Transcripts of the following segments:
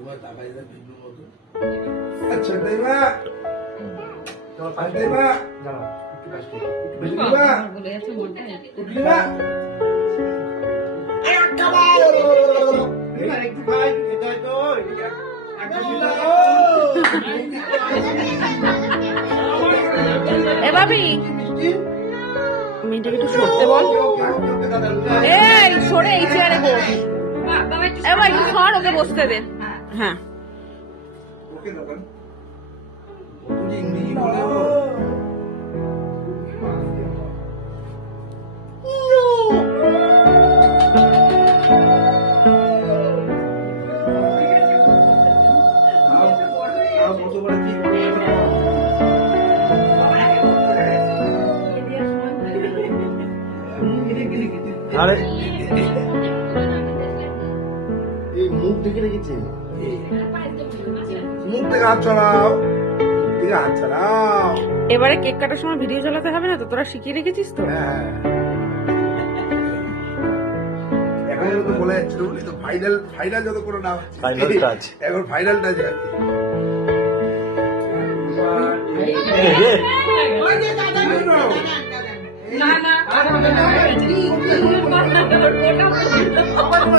তোমার মতো। আচ্ছা দেবা। তোমার পাশ দেবা। দাঁড়াও একটু কাজ করি। দেবা বলে যাচ্ছে মনটা উঠলি না? এই একটা বার এবার একটু খাই খেতে হয় তো। এদিকে একটা দিলা এ ভাবি। মেয়েটাকে একটু সরতে বল। এই সরে এই চেয়ারে বস। এবার একটু সর ওকে বসতে দে। হ্যাঁ। ওকে ইংরেজি করেছে আরে। এই মুখ ঢেকে রেখেছে? মুখ থেকে হাত ছড়াও মুখ থেকে হাত ছড়াও এবারে কেক কাটার সময় ভিডিও চালাতে হবে না তো তোরা শিখিয়ে রেখেছিস তো হ্যাঁ এখন তো বলে যাচ্ছে তো ফাইনাল ফাইনাল যত করে না। Final touch. এখন ফাইনাল টাচ আছে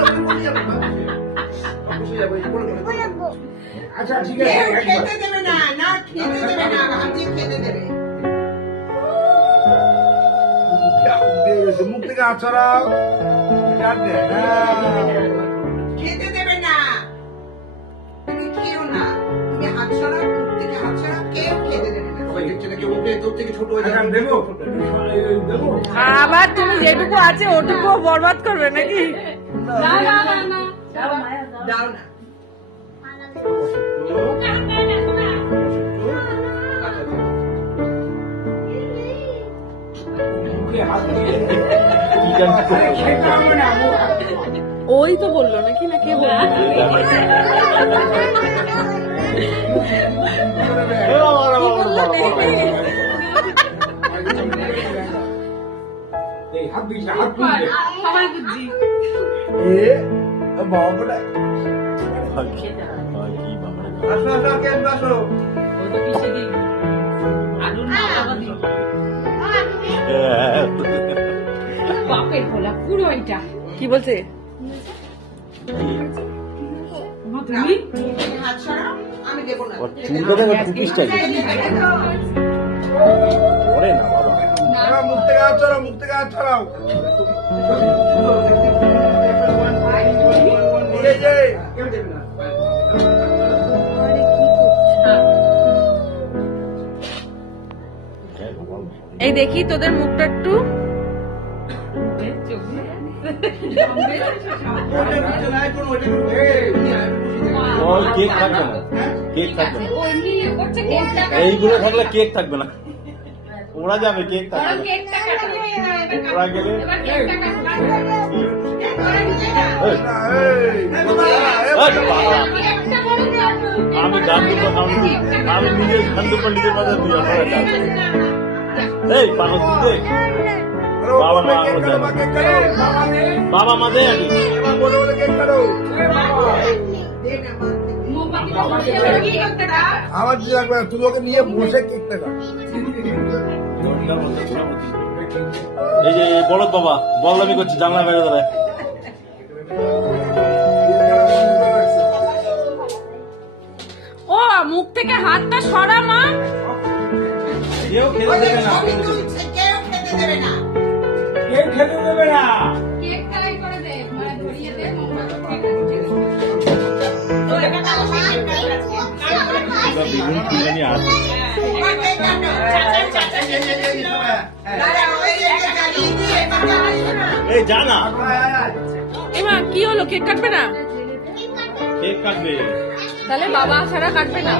না না আচ্ছা ঠিক কেউ আছে খেতে দেবে না না খেতে দেবে না ভাবছি খেতে দেবে। মুখ থেকে হাত ছড়াও কাট দে, হ্যাঁ। খেতে দেবে না। তুমি খেও না। তুমি হাত মুখ থেকে হাত কেউ খেতে দেবে না। সবাই দেখছে নাকি? ওকে তোর থেকে ছোট যাবে। দেবো। দেবো আবার তুমি যেটুকু আছে ওটুকু বরবাদ করবে নাকি? না না না না। দাও না। ওই তো বলল নাকি না কে বলল? সবাই বুঝছি এ বাবা আসো আসো কে আসো ওই তো পিছে দিই আলুর মা বাবা দিই পুরো এটা কি বলছে। এই দেখি তোদের মুখটা একটু। কেক থাকবে না কেক থাকবে না ইয়ে এইগুলো থাকলে কেক থাকবে না ওরা যাবে কেক থাকবে ওরা গেলে আমি গান দুটো আমি আমি নিজের গান দুটো নিজের মাঝে দিয়ে এই পাগল তুই দে আমার যে লাগবে না, তুই ওকে নিয়ে বসে কেকটা কাট এই যে বলদ বাবা বলদামি করছি জানলা বেরো দাঁড়ায় ও মুখ থেকে হাতটা সরা মা। কেউ খেতে দেবে না। খেতে দেবে না। কেক কালাই করে দে মানে ধরিয়ে দে মোমবাতি বেগুন কিনে নিয়ে আসবে এই এমা কি হলো? কেক কাটবে না? কেক কাটবে। তাহলে বাবা ছাড়া কাটবে না।